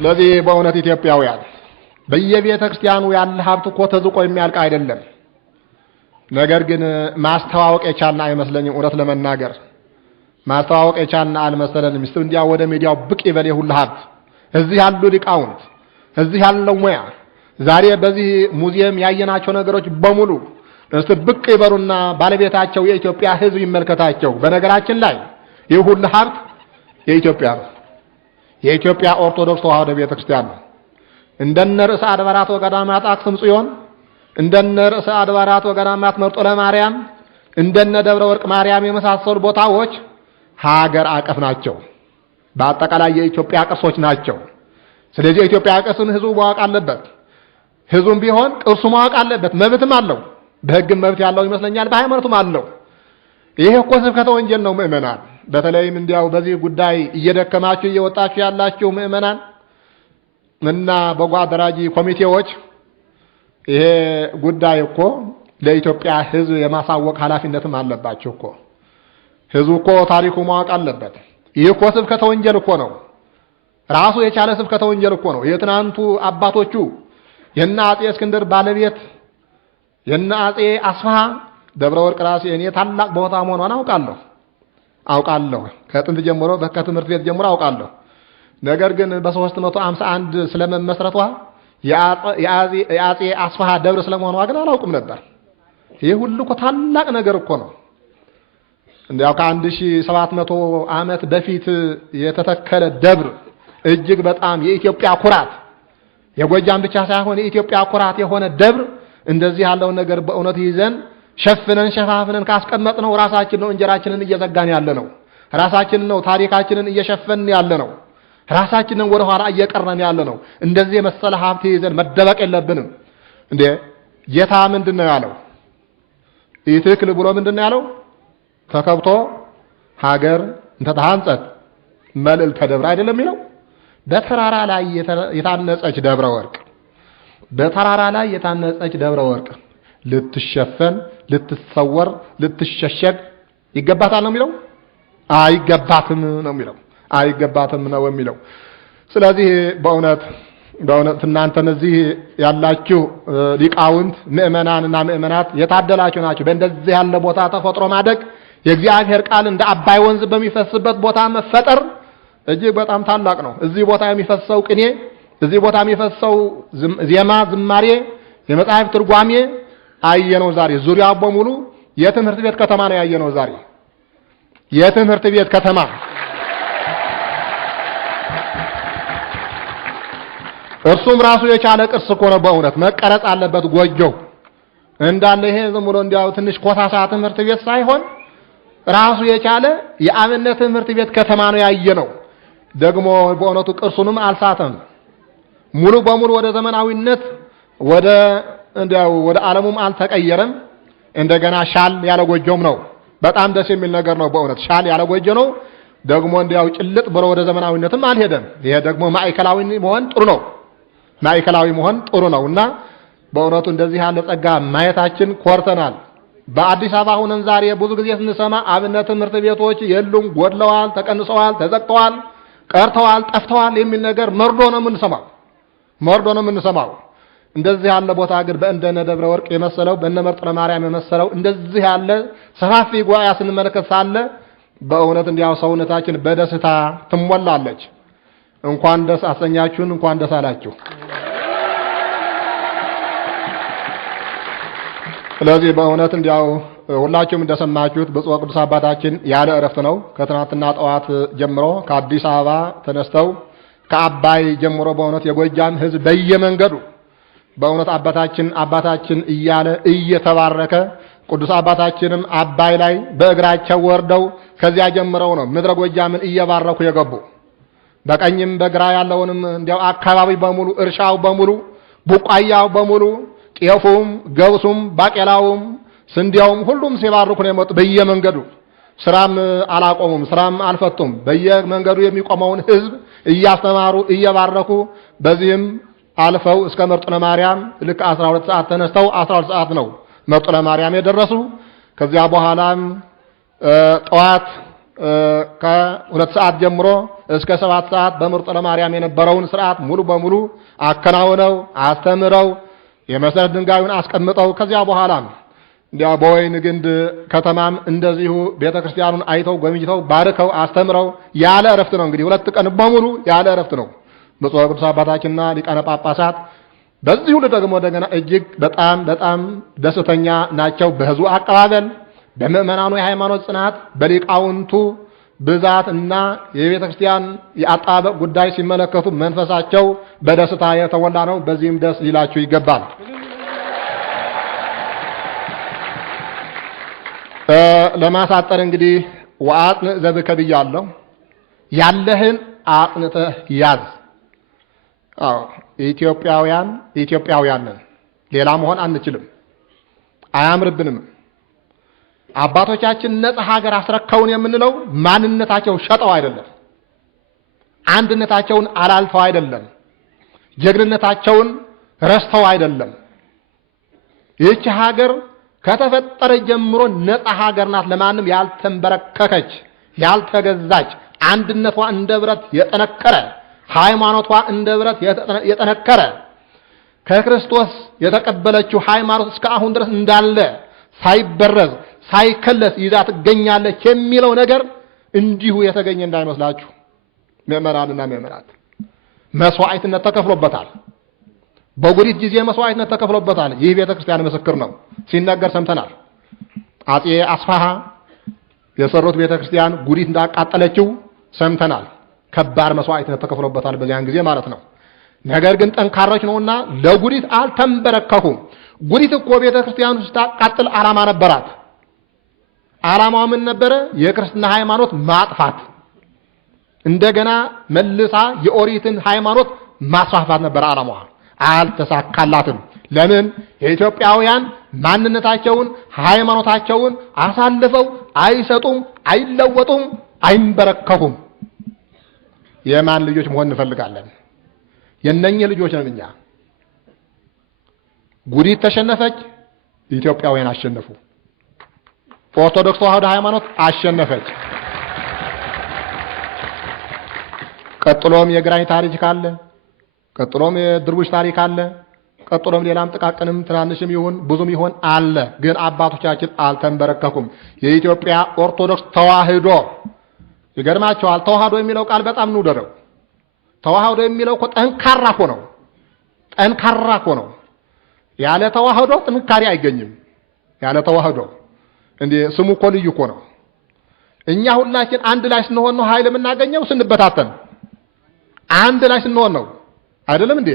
ለዚህ በእውነት ኢትዮጵያውያን በየቤተ ክርስቲያኑ ያለ ሀብት እኮ ተዝቆ የሚያልቅ አይደለም። ነገር ግን ማስተዋወቅ የቻልን አይመስለኝም። እውነት ለመናገር ማስተዋወቅ የቻልን አልመሰለንም። እስቲ እንዲያ ወደ ሚዲያው ብቅ ይበል የሁሉ ሀብት እዚህ ያሉ ሊቃውንት እዚህ ያለው ሙያ ዛሬ በዚህ ሙዚየም ያየናቸው ነገሮች በሙሉ እስቲ ብቅ ይበሩና ባለቤታቸው የኢትዮጵያ ሕዝብ ይመልከታቸው። በነገራችን ላይ ይህ ሁሉ ሀብት የኢትዮጵያ ነው። የኢትዮጵያ ኦርቶዶክስ ተዋሕዶ ቤተክርስቲያን ነው። እንደነ ርዕሰ አድባራት ወገዳማት አክሱም ጽዮን፣ እንደነ ርዕሰ አድባራት ወገዳማት መርጦ ለማርያም፣ እንደነ ደብረ ወርቅ ማርያም የመሳሰሉ ቦታዎች ሀገር አቀፍ ናቸው። በአጠቃላይ የኢትዮጵያ ቅርሶች ናቸው። ስለዚህ የኢትዮጵያ ቅርስን ህዝቡ ማወቅ አለበት። ህዝቡም ቢሆን ቅርሱ ማወቅ አለበት። መብትም አለው። በህግም መብት ያለው ይመስለኛል። በሃይማኖቱም አለው። ይሄ እኮ ስብከተ ወንጌል ነው ምእመናን። በተለይም እንዲያው በዚህ ጉዳይ እየደከማችሁ እየወጣችሁ ያላችሁ ምእመናን እና በጎ አደራጂ ኮሚቴዎች ይሄ ጉዳይ እኮ ለኢትዮጵያ ህዝብ የማሳወቅ ኃላፊነትም አለባችሁ እኮ። ህዝቡ እኮ ታሪኩ ማወቅ አለበት። ይህ እኮ ስብከተ ወንጌል እኮ ነው። ራሱ የቻለ ስብከተ ወንጌል እኮ ነው። የትናንቱ አባቶቹ የነ አጼ እስክንድር ባለቤት የነ አጼ አስፋሃ ደብረ ወርቅ ራሴ እኔ ታላቅ ቦታ መሆኗን አውቃለሁ። ከጥንት ጀምሮ ከትምህርት ቤት ጀምሮ አውቃለሁ። ነገር ግን በ351 ስለመመስረቷ የአጼ አስፋሃ ደብር ስለመሆኗ ግን አላውቅም ነበር። ይህ ሁሉ እኮ ታላቅ ነገር እኮ ነው። እንዲያው ከ1700 ዓመት በፊት የተተከለ ደብር እጅግ በጣም የኢትዮጵያ ኩራት፣ የጎጃም ብቻ ሳይሆን የኢትዮጵያ ኩራት የሆነ ደብር እንደዚህ ያለውን ነገር በእውነት ይዘን ሸፋፍነን ካስቀመጥነው ራሳችን ነው እንጀራችንን እየዘጋን ያለ ነው። ራሳችን ነው ታሪካችንን እየሸፈንን ያለ ነው። ራሳችንን ወደ ኋላ እየቀረን ያለ ነው። እንደዚህ የመሰለ ሀብት ይዘን መደበቅ የለብንም። እንዴ ጌታ ምንድነው ያለው? ኢትክል ብሎ ምንድነው ያለው? ተከብቶ ሀገር እንተ ተሐንጸት መልዕልተ ደብረ አይደለም የሚለው? በተራራ ላይ የታነጸች ደብረ ወርቅ፣ በተራራ ላይ የታነጸች ደብረ ወርቅ ልትሸፈን፣ ልትሰወር፣ ልትሸሸግ ይገባታል ነው የሚለው? አይገባትም ነው የሚለው። አይገባትም ነው የሚለው። ስለዚህ በእውነት እናንተም እዚህ ያላችሁ ሊቃውንት ምእመናንና ምእመናት የታደላችሁ ናችሁ። በእንደዚህ ያለ ቦታ ተፈጥሮ ማደግ፣ የእግዚአብሔር ቃል እንደ አባይ ወንዝ በሚፈስበት ቦታ መፈጠር እጅግ በጣም ታላቅ ነው። እዚህ ቦታ የሚፈሰው ቅኔ፣ እዚህ ቦታ የሚፈሰው ዜማ፣ ዝማሬ፣ የመጽሐፍ ትርጓሜ አየነው ዛሬ። ዙሪያው በሙሉ የትምህርት ቤት ከተማ ነው ያየነው ዛሬ። የትምህርት ቤት ከተማ እርሱም ራሱ የቻለ ቅርስ እኮ ነው። በእውነት መቀረጽ አለበት ጎጆው እንዳለ። ይሄ ዝም ብሎ እንዲያው ትንሽ ኮሳሳ ትምህርት ቤት ሳይሆን ራሱ የቻለ የአብነት ትምህርት ቤት ከተማ ነው ያየነው። ደግሞ በእውነቱ ቅርሱንም አልሳተም። ሙሉ በሙሉ ወደ ዘመናዊነት ወደ ዓለሙም አልተቀየረም። እንደገና ሻል ያለ ጎጆም ነው። በጣም ደስ የሚል ነገር ነው በእውነት። ሻል ያለ ጎጆ ነው። ደግሞ እንዲያው ጭልጥ ብሎ ወደ ዘመናዊነትም አልሄደም። ይሄ ደግሞ ማዕከላዊ መሆን ጥሩ ነው። ማዕከላዊ መሆን ጥሩ ነውና በእውነቱ እንደዚህ ያለ ጸጋ ማየታችን ኮርተናል። በአዲስ አበባ ሆነን ዛሬ ብዙ ጊዜ ስንሰማ አብነት ትምህርት ቤቶች የሉም፣ ጎድለዋል፣ ተቀንሰዋል፣ ተዘግተዋል፣ ቀርተዋል፣ ጠፍተዋል የሚል ነገር መርዶ ነው የምንሰማው። እንደዚህ ያለ ቦታ ግን በእንደነ ደብረ ወርቅ የመሰለው በእነ መርጦ ለማርያም የመሰለው እንደዚህ ያለ ሰፋፊ ጉባኤ ስንመለከት ሳለ በእውነት እንዲያው ሰውነታችን በደስታ ትሞላለች። እንኳን ደስ አሰኛችሁን፣ እንኳን ደስ አላችሁ። ስለዚህ በእውነት እንዲያው ሁላችሁም እንደሰማችሁት ብፁዕ ቅዱስ አባታችን ያለ እረፍት ነው ከትናንትና ጠዋት ጀምሮ ከአዲስ አበባ ተነስተው ከአባይ ጀምሮ በእውነት የጎጃም ሕዝብ በየመንገዱ በእውነት አባታችን እያለ እየተባረከ ቅዱስ አባታችንም አባይ ላይ በእግራቸው ወርደው ከዚያ ጀምረው ነው ምድረ ጎጃምን እየባረኩ የገቡ። በቀኝም በግራ ያለውንም እንዲያው አካባቢ በሙሉ እርሻው በሙሉ ቡቃያው በሙሉ ጤፉም ገብሱም ባቄላውም ስንዴውም ሁሉም ሲባርኩ ነው የመጡ። በየመንገዱ ስራም አላቆሙም፣ ስራም አልፈቱም። በየመንገዱ የሚቆመውን ሕዝብ እያስተማሩ እየባረኩ በዚህም አልፈው እስከ መርጦ ለማርያም ልክ 12 ሰዓት ተነስተው 12 ሰዓት ነው መርጦ ለማርያም የደረሱ። ከዚያ በኋላም ጠዋት ከ2 ሰዓት ጀምሮ እስከ 7 ሰዓት በምርጦ ለማርያም የነበረውን ስርዓት ሙሉ በሙሉ አከናውነው አስተምረው የመሰረት ድንጋዩን አስቀምጠው ከዚያ በኋላ እንዲያው በወይን ግንድ ከተማም እንደዚሁ ቤተክርስቲያኑን አይተው ጎብኝተው ባርከው አስተምረው ያለ እረፍት ነው። እንግዲህ 2 ቀን በሙሉ ያለ እረፍት ነው ብፁዕ ቅዱስ አባታችንና ሊቃነ ጳጳሳት። በዚህ ሁሉ ደግሞ እንደገና እጅግ በጣም ደስተኛ ናቸው። በህዝቡ አቀባበል፣ በምእመናኑ የሃይማኖት ጽናት፣ በሊቃውንቱ ብዛት እና የቤተ ክርስቲያን የአጠባበቅ ጉዳይ ሲመለከቱ መንፈሳቸው በደስታ የተሞላ ነው። በዚህም ደስ ሊላችሁ ይገባል። ለማሳጠር እንግዲህ ወአጽንዕ ዘብከ ብያለሁ። ያለህን አጽንተህ ያዝ። ኢትዮጵያውያን ነን። ሌላ መሆን አንችልም፣ አያምርብንም። አባቶቻችን ነጻ ሀገር አስረከውን የምንለው ማንነታቸው ሸጠው አይደለም፣ አንድነታቸውን አላልፈው አይደለም፣ ጀግንነታቸውን ረስተው አይደለም። ይህች ሀገር ከተፈጠረ ጀምሮ ነጻ ሀገር ናት። ለማንም ያልተንበረከከች ያልተገዛች፣ አንድነቷ እንደ ብረት የጠነከረ፣ ሃይማኖቷ እንደ ብረት የጠነከረ፣ ከክርስቶስ የተቀበለችው ሃይማኖት እስከ አሁን ድረስ እንዳለ ሳይበረዝ ሳይከለስ ይዛ ትገኛለች የሚለው ነገር እንዲሁ የተገኘ እንዳይመስላችሁ። ምእመናንና ምእመናት መስዋዕትነት ተከፍሎበታል። በጉዲት ጊዜ መስዋዕትነት ተከፍሎበታል። ይህ ቤተክርስቲያን ምስክር ነው። ሲነገር ሰምተናል። አጼ አስፋሃ የሰሩት ቤተክርስቲያን ጉዲት እንዳቃጠለችው ሰምተናል። ከባድ መስዋዕትነት ተከፍሎበታል በዚያን ጊዜ ማለት ነው። ነገር ግን ጠንካሮች ነውና ለጉዲት አልተንበረከኩም። ጉዲት እኮ ቤተክርስቲያኑ ስታቃጥል ዓላማ ነበራት። ዓላማው ምን ነበረ? የክርስትና ሃይማኖት ማጥፋት፣ እንደገና መልሳ የኦሪትን ሃይማኖት ማስፋፋት ነበር ዓላማዋ። አልተሳካላትም። ለምን? የኢትዮጵያውያን ማንነታቸውን ሃይማኖታቸውን አሳልፈው አይሰጡም፣ አይለወጡም፣ አይንበረከኩም። የማን ልጆች መሆን እንፈልጋለን? የነኚህ ልጆች ነን እኛ። ጉዲት ተሸነፈች፣ ኢትዮጵያውያን አሸነፉ። ኦርቶዶክስ ተዋህዶ ሃይማኖት አሸነፈች። ቀጥሎም የግራኝ ታሪክ አለ፣ ቀጥሎም የድርቡሽ ታሪክ አለ፣ ቀጥሎም ሌላም ጥቃቅንም ትናንሽም ይሁን ብዙም ይሁን አለ። ግን አባቶቻችን አልተንበረከኩም። የኢትዮጵያ ኦርቶዶክስ ተዋህዶ ይገርማቸዋል። ተዋህዶ የሚለው ቃል በጣም እንውደደው። ተዋህዶ የሚለው እኮ ጠንካራ እኮ ነው። ጠንካራ እኮ ነው። ያለ ተዋህዶ ጥንካሬ አይገኝም። ያለ ተዋህዶ እንዴ ስሙ እኮ ልዩ እኮ ነው። እኛ ሁላችን አንድ ላይ ስንሆን ነው ኃይል የምናገኘው። ስንበታተን አንድ ላይ ስንሆን ነው አይደለም እንዴ?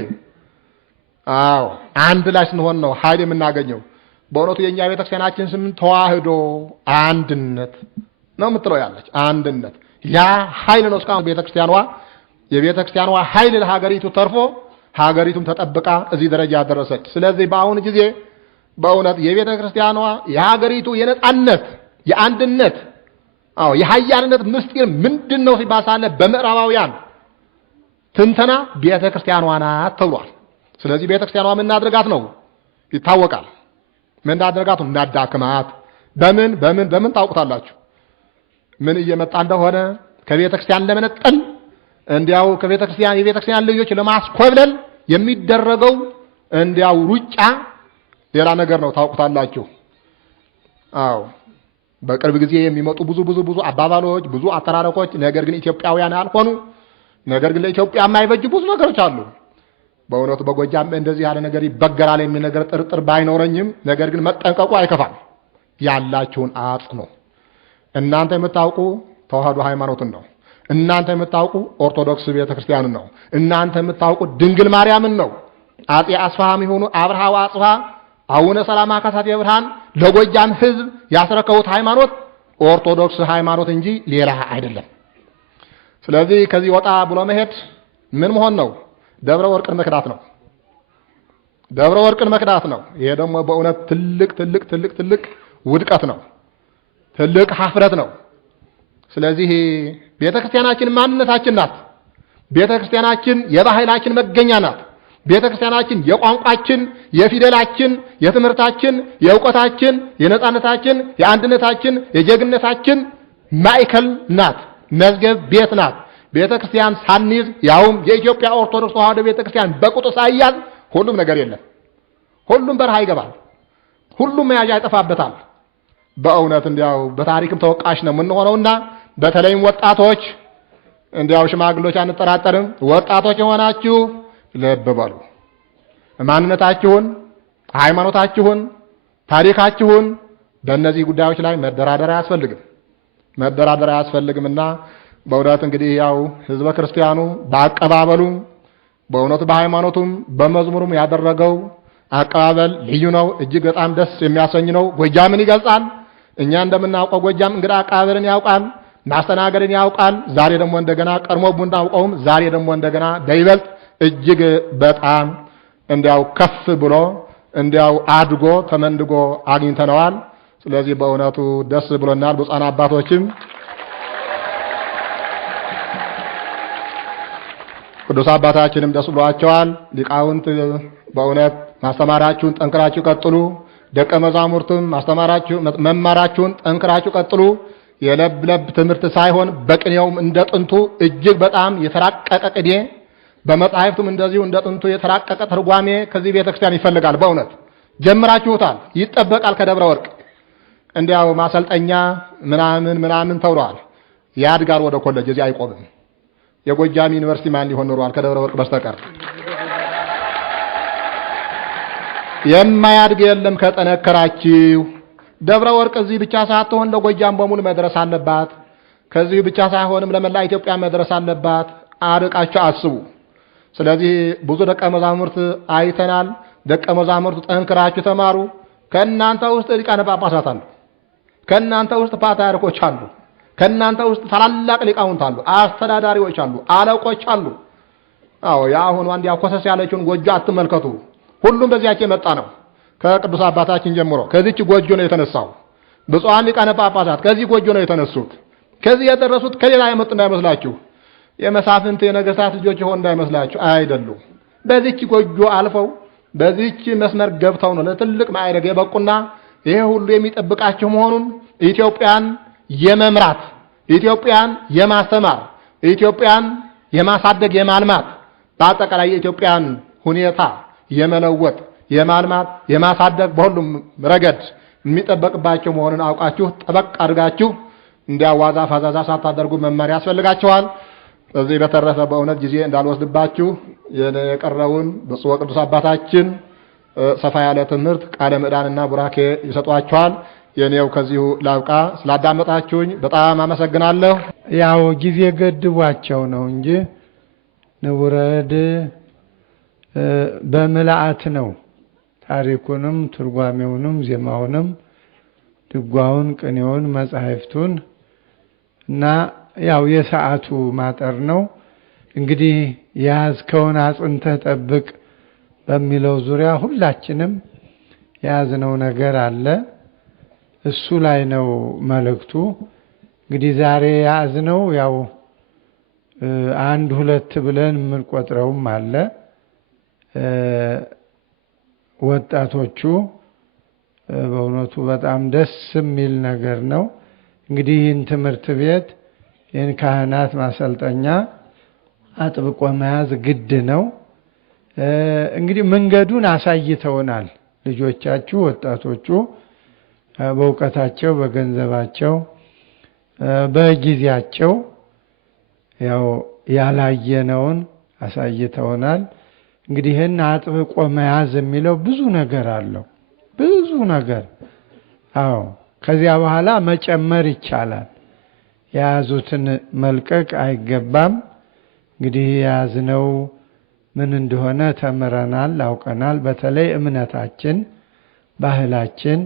አዎ አንድ ላይ ስንሆን ነው ኃይል የምናገኘው። በእውነቱ የኛ ቤተክርስቲያናችን ስም ተዋህዶ አንድነት ነው የምትለው ያለች አንድነት። ያ ኃይል ነው እስካሁን የቤተክርስቲያኗ ኃይል ለሀገሪቱ ተርፎ ሀገሪቱም ተጠብቃ እዚህ ደረጃ ደረሰች። ስለዚህ በአሁኑ ጊዜ በእውነት የቤተክርስቲያኗ የሀገሪቱ የነጻነት የአንድነት የኃያልነት ምስጢር ምንድነው ሲባል ሳለ በምዕራባውያን ትንተና ቤተክርስቲያኗ ናት ተብሏል። ስለዚህ ቤተክርስቲያኗ ምን እናድርጋት ነው ይታወቃል። ምን እናድርጋት ነው? እናዳክማት። በምን ታውቁታላችሁ? ምን እየመጣ እንደሆነ ከቤተክርስቲያን ለመነጠል እንዲያው የቤተክርስቲያን ልጆች ለማስኮብለል የሚደረገው እንዲያው ሩጫ ሌላ ነገር ነው። ታውቁታላችሁ። አዎ በቅርብ ጊዜ የሚመጡ ብዙ አባባሎች፣ ብዙ አተራረኮች ነገር ግን ኢትዮጵያውያን ያልሆኑ ነገር ግን ለኢትዮጵያ የማይበጁ ብዙ ነገሮች አሉ። በእውነቱ በጎጃም እንደዚህ ያለ ነገር ይበገራል የሚል ነገር ጥርጥር ባይኖረኝም ነገር ግን መጠንቀቁ አይከፋም። ያላችሁን አጽኑ። እናንተ የምታውቁ ተዋህዶ ሃይማኖትን ነው። እናንተ የምታውቁ ኦርቶዶክስ ቤተክርስቲያንን ነው። እናንተ የምታውቁ ድንግል ማርያምን ነው። አጼ አስፋሃም ይሁኑ አብርሃ ወአጽብሃ አቡነ ሰላማ ካሳቴ ብርሃን ለጎጃም ሕዝብ ያስረከቡት ሃይማኖት ኦርቶዶክስ ሃይማኖት እንጂ ሌላ አይደለም። ስለዚህ ከዚህ ወጣ ብሎ መሄድ ምን መሆን ነው? ደብረ ወርቅን መክዳት ነው። ደብረ ወርቅን መክዳት ነው። ይሄ ደግሞ በእውነት ትልቅ ውድቀት ነው። ትልቅ ሀፍረት ነው። ስለዚህ ቤተክርስቲያናችን ማንነታችን ናት። ቤተክርስቲያናችን የባህላችን መገኛ ናት። ቤተክርስቲያናችን የቋንቋችን፣ የፊደላችን፣ የትምህርታችን፣ የእውቀታችን፣ የነጻነታችን፣ የአንድነታችን፣ የጀግንነታችን ማዕከል ናት። መዝገብ ቤት ናት። ቤተክርስቲያን ሳንይዝ ያውም የኢትዮጵያ ኦርቶዶክስ ተዋሕዶ ቤተክርስቲያን በቁጡ ሳይያዝ ሁሉም ነገር የለም። ሁሉም በረሃ ይገባል። ሁሉም መያዣ ይጠፋበታል። በእውነት እንዲያው በታሪክም ተወቃሽ ነው የምንሆነውና በተለይም ወጣቶች እንዲያው ሽማግሎች አንጠራጠርም። ወጣቶች የሆናችሁ ልብ በሉ። ማንነታችሁን፣ ሃይማኖታችሁን፣ ታሪካችሁን በእነዚህ ጉዳዮች ላይ መደራደር አያስፈልግምና በእውነት እንግዲህ ያው ህዝበ ክርስቲያኑ በአቀባበሉ በእውነቱ በሃይማኖቱም በመዝሙሩም ያደረገው አቀባበል ልዩ ነው። እጅግ በጣም ደስ የሚያሰኝ ነው። ጎጃምን ይገልጻል። እኛ እንደምናውቀው ጎጃም እንግዳ አቀባበልን ያውቃል፣ ማስተናገድን ያውቃል። ዛሬ ደግሞ እንደገና ቀድሞ ብናውቀውም ዛሬ ደግሞ እንደገና በይበልጥ እጅግ በጣም እንዲያው ከፍ ብሎ እንዲያው አድጎ ተመንድጎ አግኝተነዋል። ስለዚህ በእውነቱ ደስ ብሎናል። ብፁዓን አባቶችም ቅዱስ አባታችንም ደስ ብሏቸዋል። ሊቃውንት በእውነት ማስተማራችሁን ጠንክራችሁ ቀጥሉ። ደቀ መዛሙርቱም መማራችሁን ጠንክራችሁ ቀጥሉ። የለብ ለብ ትምህርት ሳይሆን በቅኔውም እንደ ጥንቱ እጅግ በጣም የተራቀቀ ቅኔ፣ በመጻሕፍቱም እንደዚሁ እንደ ጥንቱ የተራቀቀ ትርጓሜ ከዚህ ቤተክርስቲያን ይፈልጋል። በእውነት ጀምራችሁታል፣ ይጠበቃል። ከደብረ ወርቅ እንዲያው ማሰልጠኛ ምናምን ተብሏል። ያድጋል ወደ ኮሌጅ፣ እዚህ አይቆምም። የጎጃም ዩኒቨርሲቲ ማን ሊሆን ኖሯል ከደብረ ወርቅ በስተቀር? የማያድግ የለም ከጠነከራችሁ። ደብረ ወርቅ እዚህ ብቻ ሳትሆን ለጎጃም በሙሉ መድረስ አለባት። ከዚህ ብቻ ሳይሆንም ለመላ ኢትዮጵያ መድረስ አለባት። አርቃችሁ አስቡ። ስለዚህ ብዙ ደቀ መዛሙርት አይተናል። ደቀ መዛሙርት ጠንክራችሁ ተማሩ። ከእናንተ ውስጥ ሊቃነ ጳጳሳት አሉ። ከእናንተ ውስጥ ፓትርያርኮች አሉ። ከእናንተ ውስጥ ታላላቅ ሊቃውንት አሉ። አስተዳዳሪዎች አሉ። አለቆች አሉ። አዎ የአሁኑ አንድ ያኮሰስ ያለችውን ጎጆ አትመልከቱ። ሁሉም በዚያች የመጣ ነው። ከቅዱስ አባታችን ጀምሮ ከዚች ጎጆ ነው የተነሳው። ብፁዓን ሊቃነ ጳጳሳት ከዚህ ጎጆ ነው የተነሱት። ከዚህ የደረሱት ከሌላ የመጡ እንዳይመስላችሁ። የመሳፍንት የነገስታት ልጆች ይሆን እንዳይመስላችሁ። አይደሉም። በዚች ጎጆ አልፈው በዚች መስመር ገብተው ነው ለትልቅ ማዕረግ የበቁና ይሄ ሁሉ የሚጠብቃቸው መሆኑን ኢትዮጵያን የመምራት፣ ኢትዮጵያን የማስተማር፣ ኢትዮጵያን የማሳደግ፣ የማልማት በአጠቃላይ የኢትዮጵያን ሁኔታ የመለወጥ፣ የማልማት፣ የማሳደግ በሁሉም ረገድ የሚጠበቅባቸው መሆኑን አውቃችሁ ጠበቅ አድርጋችሁ እንዲያዋዛ ፈዛዛ ሳታደርጉ መመሪያ ያስፈልጋችኋል። በዚህ በተረፈ በእውነት ጊዜ እንዳልወስድባችሁ የቀረውን ብፁዕ ወቅዱስ አባታችን ሰፋ ያለ ትምህርት ቃለ ምዕዳንና ቡራኬ ይሰጧችኋል። የኔው ከዚሁ ላብቃ። ስላዳመጣችሁኝ በጣም አመሰግናለሁ። ያው ጊዜ ገድቧቸው ነው እንጂ ንውረድ በምልአት ነው። ታሪኩንም ትርጓሜውንም ዜማውንም ድጓውን ቅኔውን መጻሕፍቱን እና ያው የሰዓቱ ማጠር ነው። እንግዲህ የያዝከውን አጽንተህ ጠብቅ በሚለው ዙሪያ ሁላችንም የያዝነው ነገር አለ። እሱ ላይ ነው መልእክቱ። እንግዲህ ዛሬ የያዝነው ያው አንድ ሁለት ብለን የምንቆጥረውም አለ። ወጣቶቹ በእውነቱ በጣም ደስ የሚል ነገር ነው። እንግዲህ ይህን ትምህርት ቤት ይህን ካህናት ማሰልጠኛ አጥብቆ መያዝ ግድ ነው። እንግዲህ መንገዱን አሳይተውናል ልጆቻችሁ፣ ወጣቶቹ በእውቀታቸው፣ በገንዘባቸው፣ በጊዜያቸው ያው ያላየነውን አሳይተውናል። እንግዲህ ይህን አጥብቆ መያዝ የሚለው ብዙ ነገር አለው፣ ብዙ ነገር። አዎ ከዚያ በኋላ መጨመር ይቻላል። የያዙትን መልቀቅ አይገባም። እንግዲህ የያዝነው ምን እንደሆነ ተምረናል፣ አውቀናል። በተለይ እምነታችን፣ ባህላችን፣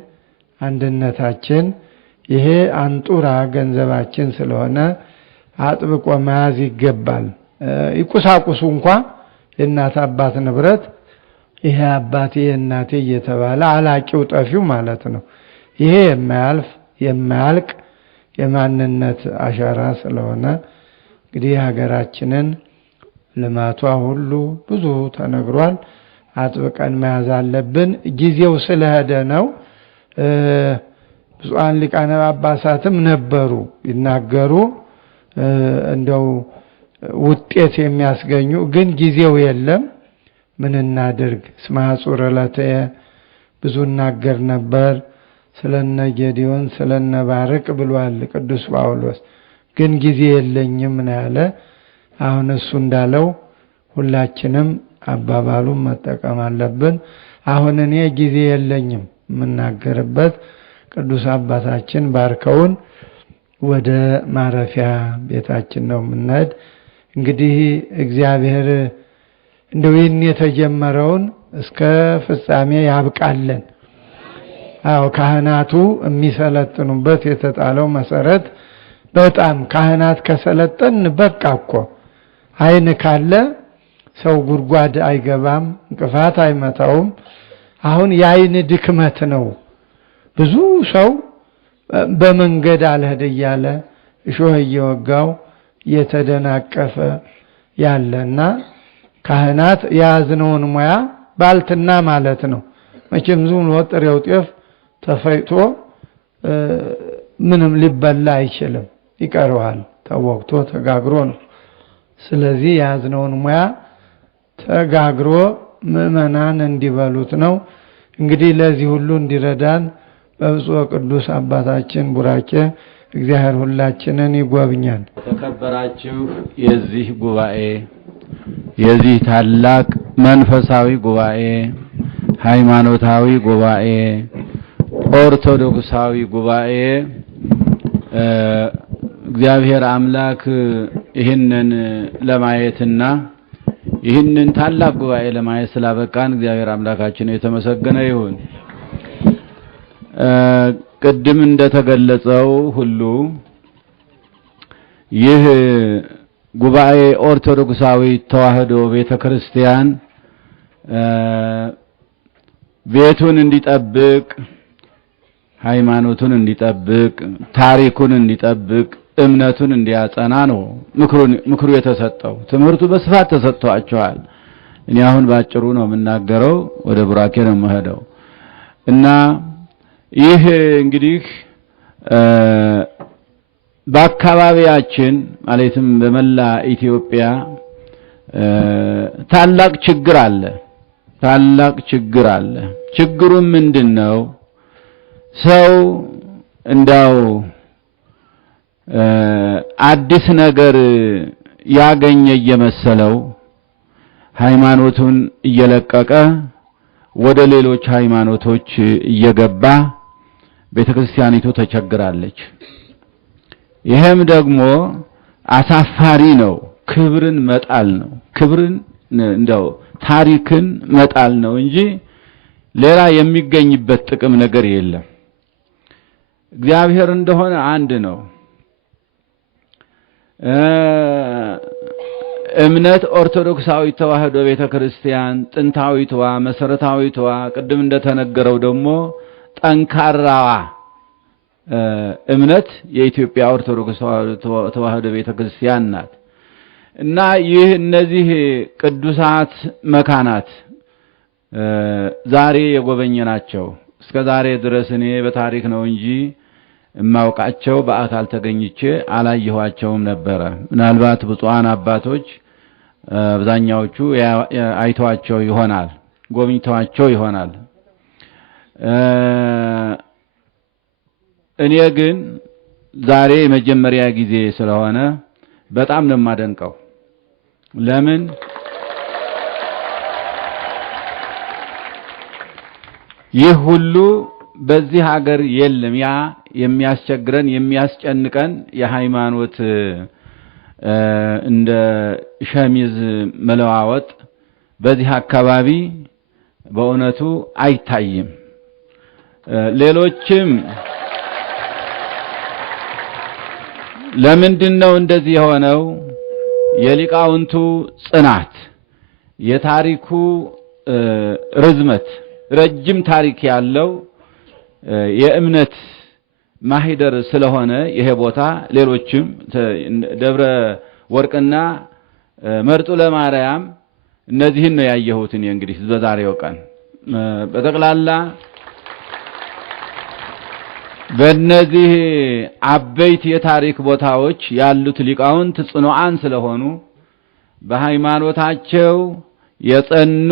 አንድነታችን ይሄ አንጡራ ገንዘባችን ስለሆነ አጥብቆ መያዝ ይገባል። ይቁሳቁሱ እንኳ የእናት አባት ንብረት ይሄ አባቴ እናቴ እየተባለ አላቂው ጠፊው ማለት ነው። ይሄ የማያልፍ የማያልቅ የማንነት አሻራ ስለሆነ እንግዲህ ሀገራችንን ልማቷ ሁሉ ብዙ ተነግሯል። አጥብቀን መያዝ አለብን። ጊዜው ስለሄደ ነው። ብፁዓን ሊቃነ ጳጳሳትም ነበሩ ይናገሩ። እንደው ውጤት የሚያስገኙ ግን ጊዜው የለም። ምን እናድርግ? እስመ ሐጹረ ለትየ ብዙ እናገር ነበር ስለነ ጌዲዮን ስለነ ባርቅ ብሏል ቅዱስ ጳውሎስ። ግን ጊዜ የለኝም ነው ያለ። አሁን እሱ እንዳለው ሁላችንም አባባሉን መጠቀም አለብን። አሁን እኔ ጊዜ የለኝም የምናገርበት፣ ቅዱስ አባታችን ባርከውን ወደ ማረፊያ ቤታችን ነው የምንሄድ። እንግዲህ እግዚአብሔር እንደው ይህን የተጀመረውን እስከ ፍጻሜ ያብቃለን። አዎ ካህናቱ የሚሰለጥኑበት የተጣለው መሰረት በጣም ካህናት ከሰለጠን በቃ እኮ አይን ካለ ሰው ጉድጓድ አይገባም፣ እንቅፋት አይመታውም። አሁን የአይን ድክመት ነው። ብዙ ሰው በመንገድ አልሄድ እያለ እሾህ እየወጋው እየተደናቀፈ ያለና ካህናት የያዝነውን ሙያ ባልትና ማለት ነው። መቼም ዝም ብሎ ጥሬው ጤፍ ተፈጭቶ ምንም ሊበላ አይችልም፣ ይቀረዋል። ተወቅቶ ተጋግሮ ነው። ስለዚህ የያዝነውን ሙያ ተጋግሮ ምእመናን እንዲበሉት ነው። እንግዲህ ለዚህ ሁሉ እንዲረዳን በብፁዕ ቅዱስ አባታችን ቡራኬ እግዚአብሔር ሁላችንን ይጎብኛል። ተከበራችሁ የዚህ ጉባኤ የዚህ ታላቅ መንፈሳዊ ጉባኤ ሃይማኖታዊ ጉባኤ ኦርቶዶክሳዊ ጉባኤ እግዚአብሔር አምላክ ይህንን ለማየትና ይህንን ታላቅ ጉባኤ ለማየት ስላበቃን እግዚአብሔር አምላካችን የተመሰገነ ይሁን። ቅድም እንደተገለጸው ሁሉ ይህ ጉባኤ ኦርቶዶክሳዊ ተዋሕዶ ቤተክርስቲያን ቤቱን እንዲጠብቅ፣ ሃይማኖቱን እንዲጠብቅ፣ ታሪኩን እንዲጠብቅ፣ እምነቱን እንዲያጸና ነው ምክሩ የተሰጠው። ትምህርቱ በስፋት ተሰጥቷቸዋል። እኔ አሁን ባጭሩ ነው የምናገረው፣ ወደ ቡራኬ ነው የምሄደው እና ይህ እንግዲህ በአካባቢያችን ማለትም በመላ ኢትዮጵያ ታላቅ ችግር አለ። ችግሩም ምንድነው? ሰው እንዳው አዲስ ነገር ያገኘ እየመሰለው ሃይማኖቱን እየለቀቀ ወደ ሌሎች ሃይማኖቶች እየገባ ቤተክርስቲያኒቱ ተቸግራለች። ይሄም ደግሞ አሳፋሪ ነው። ክብርን መጣል ነው። ክብርን እንደው ታሪክን መጣል ነው እንጂ ሌላ የሚገኝበት ጥቅም ነገር የለም። እግዚአብሔር እንደሆነ አንድ ነው። እምነት ኦርቶዶክሳዊ ተዋሕዶ ቤተክርስቲያን ጥንታዊቷ መሰረታዊቷ ቅድም እንደተነገረው ደግሞ ጠንካራዋ እምነት የኢትዮጵያ ኦርቶዶክስ ተዋሕዶ ቤተክርስቲያን ናት እና ይህ እነዚህ ቅዱሳት መካናት ዛሬ የጎበኘናቸው እስከ ዛሬ ድረስ እኔ በታሪክ ነው እንጂ እማውቃቸው በአካል ተገኝቼ አላየኋቸውም ነበረ። ምናልባት ብፁዓን አባቶች አብዛኛዎቹ አይተዋቸው ይሆናል፣ ጎብኝተዋቸው ይሆናል። እኔ ግን ዛሬ የመጀመሪያ ጊዜ ስለሆነ በጣም ነው የማደንቀው። ለምን ይህ ሁሉ በዚህ ሀገር የለም። ያ የሚያስቸግረን የሚያስጨንቀን የሃይማኖት እንደ ሸሚዝ መለዋወጥ በዚህ አካባቢ በእውነቱ አይታይም። ሌሎችም ለምንድነው እንደዚህ የሆነው? የሊቃውንቱ ጽናት፣ የታሪኩ ርዝመት፣ ረጅም ታሪክ ያለው የእምነት ማህደር ስለሆነ ይሄ ቦታ ሌሎችም ደብረ ወርቅና መርጡ ለማርያም እነዚህን ነው ያየሁት እኔ እንግዲህ በዛሬው ቀን በጠቅላላ በእነዚህ አበይት የታሪክ ቦታዎች ያሉት ሊቃውንት ጽኑዓን ስለሆኑ በሃይማኖታቸው የጸኑ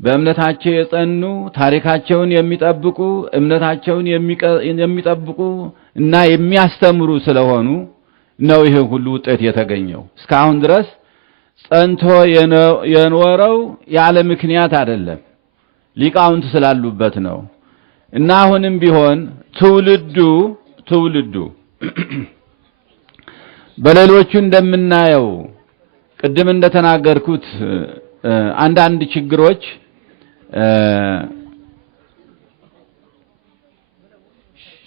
በእምነታቸው የጸኑ ታሪካቸውን የሚጠብቁ እምነታቸውን የሚጠብቁ እና የሚያስተምሩ ስለሆኑ ነው ይሄ ሁሉ ውጤት የተገኘው። እስካሁን ድረስ ጸንቶ የኖረው ያለ ምክንያት አይደለም፣ ሊቃውንት ስላሉበት ነው። እና አሁንም ቢሆን ትውልዱ በሌሎቹ እንደምናየው ቅድም እንደተናገርኩት አንዳንድ ችግሮች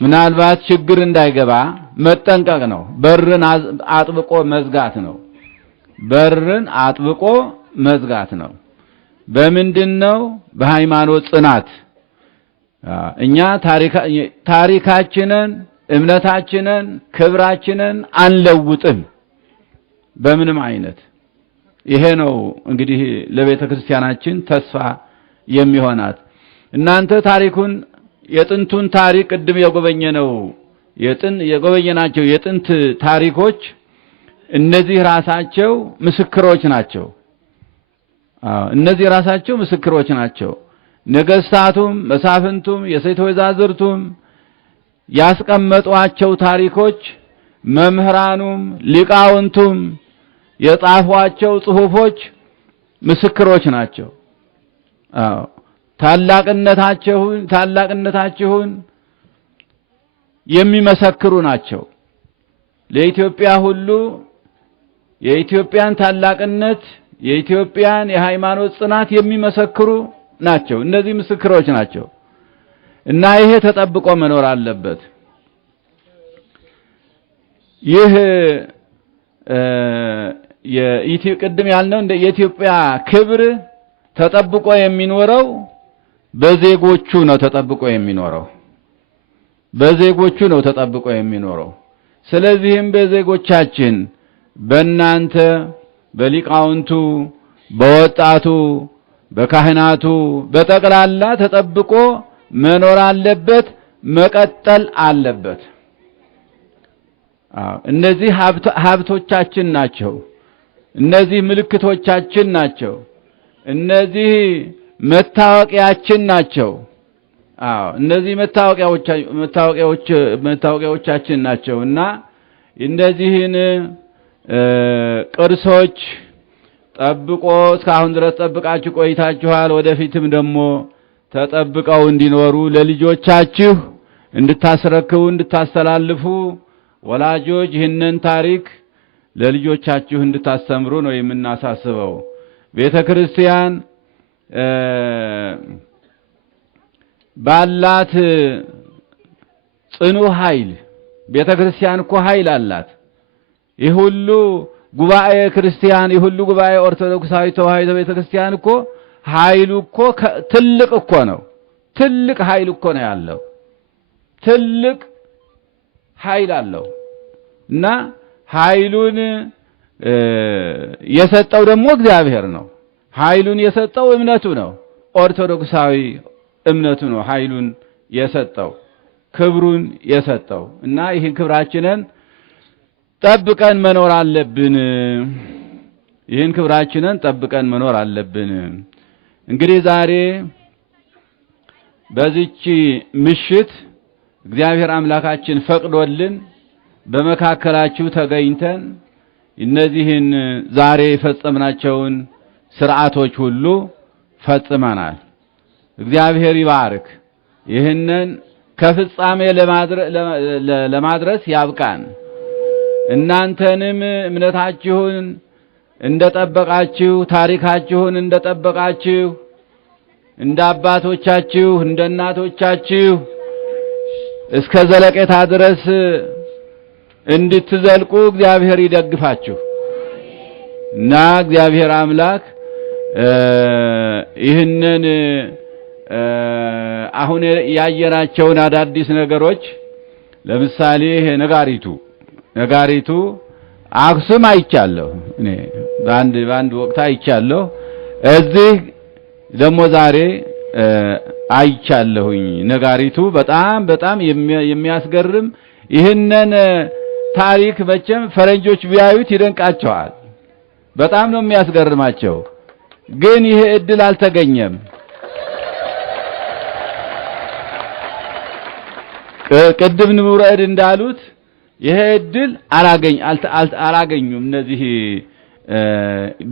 ምናልባት ችግር እንዳይገባ መጠንቀቅ ነው። በርን አጥብቆ መዝጋት ነው። በርን አጥብቆ መዝጋት ነው። በምንድነው? በሃይማኖት ጽናት። እኛ ታሪካችንን፣ እምነታችንን፣ ክብራችንን አንለውጥም በምንም አይነት። ይሄ ነው እንግዲህ ለቤተ ክርስቲያናችን ተስፋ የሚሆናት። እናንተ ታሪኩን የጥንቱን ታሪክ ቅድም የጎበኘናቸው የጥንት ታሪኮች እነዚህ ራሳቸው ምስክሮች ናቸው። እነዚህ ራሳቸው ምስክሮች ናቸው። ነገስታቱም፣ መሳፍንቱም፣ የሴት ወይዛዝርቱም ያስቀመጧቸው ታሪኮች፣ መምህራኑም ሊቃውንቱም የጻፏቸው ጽሑፎች ምስክሮች ናቸው። ታላቅነታችሁን የሚመሰክሩ ናቸው። ለኢትዮጵያ ሁሉ የኢትዮጵያን ታላቅነት፣ የኢትዮጵያን የሃይማኖት ጽናት የሚመሰክሩ ናቸው። እነዚህ ምስክሮች ናቸው እና ይሄ ተጠብቆ መኖር አለበት። ይህ ቅድም ያልነው እንደ የኢትዮጵያ ክብር ተጠብቆ የሚኖረው በዜጎቹ ነው። ተጠብቆ የሚኖረው ስለዚህም በዜጎቻችን፣ በእናንተ፣ በሊቃውንቱ፣ በወጣቱ፣ በካህናቱ በጠቅላላ ተጠብቆ መኖር አለበት፣ መቀጠል አለበት። እነዚህ ሀብቶቻችን ናቸው። እነዚህ ምልክቶቻችን ናቸው። እነዚህ መታወቂያችን ናቸው። እነዚህ መታወቂያዎቻችን ናቸው እና እነዚህን ቅርሶች ጠብቆ እስካሁን ድረስ ጠብቃችሁ ቆይታችኋል። ወደፊትም ደግሞ ተጠብቀው እንዲኖሩ ለልጆቻችሁ እንድታስረክቡ እንድታስተላልፉ ወላጆች ይህንን ታሪክ ለልጆቻችሁ እንድታስተምሩ ነው የምናሳስበው። ቤተ ክርስቲያን ባላት ጽኑ ኃይል ቤተ ክርስቲያን እኮ ኃይል አላት። ይህ ሁሉ ጉባኤ ክርስቲያን፣ ይህ ሁሉ ጉባኤ ኦርቶዶክሳዊ ተዋሕዶ ቤተ ክርስቲያን እኮ ኃይሉ እኮ ትልቅ እኮ ነው። ትልቅ ኃይል እኮ ነው ያለው። ትልቅ ኃይል አለው እና ኃይሉን የሰጠው ደግሞ እግዚአብሔር ነው። ኃይሉን የሰጠው እምነቱ ነው። ኦርቶዶክሳዊ እምነቱ ነው ኃይሉን የሰጠው ክብሩን የሰጠው እና ይህን ክብራችንን ጠብቀን መኖር አለብን። ይህን ክብራችንን ጠብቀን መኖር አለብን። እንግዲህ ዛሬ በዚህች ምሽት እግዚአብሔር አምላካችን ፈቅዶልን በመካከላችሁ ተገኝተን እነዚህን ዛሬ የፈጸምናቸውን ሥርዓቶች ሁሉ ፈጽመናል። እግዚአብሔር ይባርክ። ይህንን ከፍጻሜ ለማድረስ ያብቃን። እናንተንም እምነታችሁን እንደጠበቃችሁ ታሪካችሁን እንደጠበቃችሁ እንደ አባቶቻችሁ እንደ እናቶቻችሁ እስከ ዘለቄታ ድረስ እንድትዘልቁ እግዚአብሔር ይደግፋችሁ እና እግዚአብሔር አምላክ ይህንን አሁን ያየናቸውን አዳዲስ ነገሮች ለምሳሌ ነጋሪቱ አክሱም አይቻለሁ እኔ በአንድ ወቅት አይቻለሁ። እዚህ ደግሞ ዛሬ አይቻለሁኝ። ነጋሪቱ በጣም የሚያስገርም ይህንን ታሪክ መቼም ፈረንጆች ቢያዩት ይደንቃቸዋል። በጣም ነው የሚያስገርማቸው። ግን ይሄ እድል አልተገኘም። ቅድም ንቡረእድ እንዳሉት ይሄ እድል አላገኙም። እነዚህ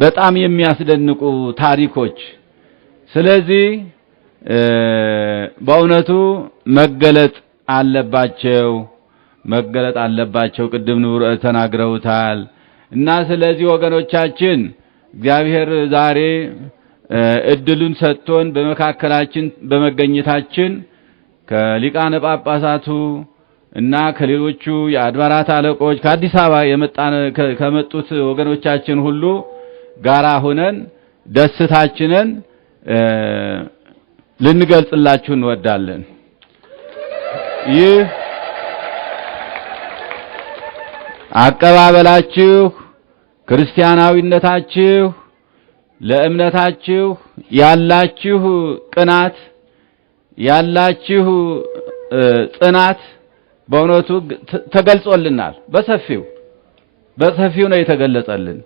በጣም የሚያስደንቁ ታሪኮች። ስለዚህ በእውነቱ መገለጥ አለባቸው። ቅድም ንቡረእድ ተናግረውታል። እና ስለዚህ ወገኖቻችን እግዚአብሔር ዛሬ እድሉን ሰጥቶን በመካከላችን በመገኘታችን ከሊቃነ ጳጳሳቱ እና ከሌሎቹ የአድባራት አለቆች ከአዲስ አበባ ከመጡት ወገኖቻችን ሁሉ ጋራ ሆነን ደስታችንን ልንገልጽላችሁ እንወዳለን። ይህ አቀባበላችሁ፣ ክርስቲያናዊነታችሁ፣ ለእምነታችሁ ያላችሁ ቅናት፣ ያላችሁ ጽናት በእውነቱ ተገልጾልናል። በሰፊው ነው የተገለጸልን።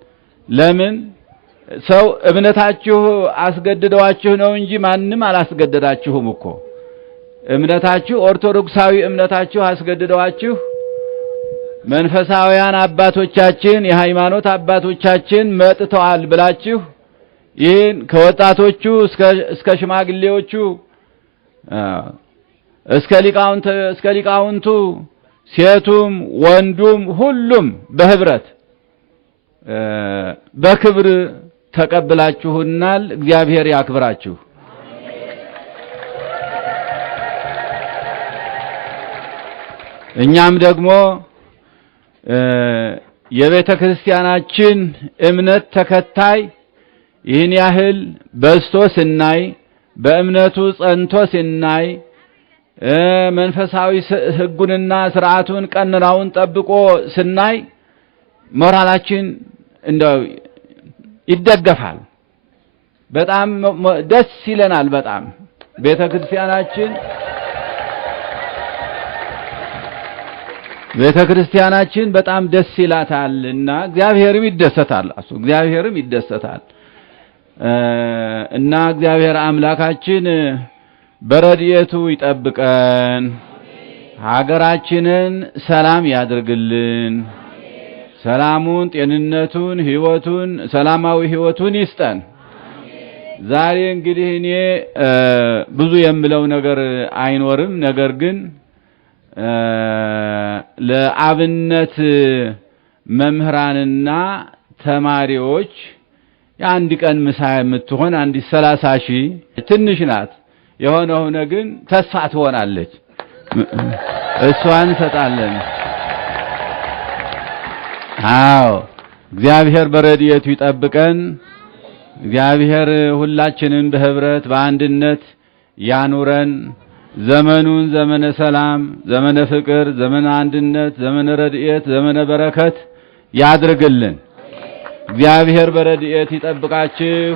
ለምን ሰው እምነታችሁ አስገድደዋችሁ ነው እንጂ ማንም አላስገደዳችሁም እኮ። እምነታችሁ ኦርቶዶክሳዊ እምነታችሁ አስገድደዋችሁ መንፈሳውያን አባቶቻችን የሃይማኖት አባቶቻችን መጥተዋል ብላችሁ ይህን ከወጣቶቹ እስከ ሽማግሌዎቹ እስከ ሊቃውንቱ ሴቱም ወንዱም ሁሉም በህብረት በክብር ተቀብላችሁናል። እግዚአብሔር ያክብራችሁ። እኛም ደግሞ የቤተ ክርስቲያናችን እምነት ተከታይ ይህን ያህል በዝቶ ስናይ፣ በእምነቱ ጸንቶ ስናይ፣ መንፈሳዊ ሕጉንና ስርዓቱን ቀኖናውን ጠብቆ ስናይ ሞራላችን እንደው ይደገፋል። በጣም ደስ ይለናል። በጣም ቤተ ክርስቲያናችን በጣም ደስ ይላታልና እግዚአብሔርም ይደሰታል። እና እግዚአብሔር አምላካችን በረድኤቱ ይጠብቀን፣ ሀገራችንን ሰላም ያድርግልን፣ ሰላሙን፣ ጤንነቱን፣ ህይወቱን፣ ሰላማዊ ህይወቱን ይስጠን። ዛሬ እንግዲህ እኔ ብዙ የምለው ነገር አይኖርም። ነገር ግን ለአብነት መምህራንና ተማሪዎች የአንድ ቀን ምሳ የምትሆን አንዲት 30,000 ትንሽ ናት። የሆነ ሆነ ግን ተስፋ ትሆናለች። እሷን እንሰጣለን። አዎ እግዚአብሔር በረድኤቱ ይጠብቀን። እግዚአብሔር ሁላችንን በህብረት በአንድነት ያኑረን። ዘመኑን ዘመነ ሰላም፣ ዘመነ ፍቅር፣ ዘመነ አንድነት፣ ዘመነ ረድኤት፣ ዘመነ በረከት ያድርግልን። እግዚአብሔር በረድኤት ይጠብቃችሁ።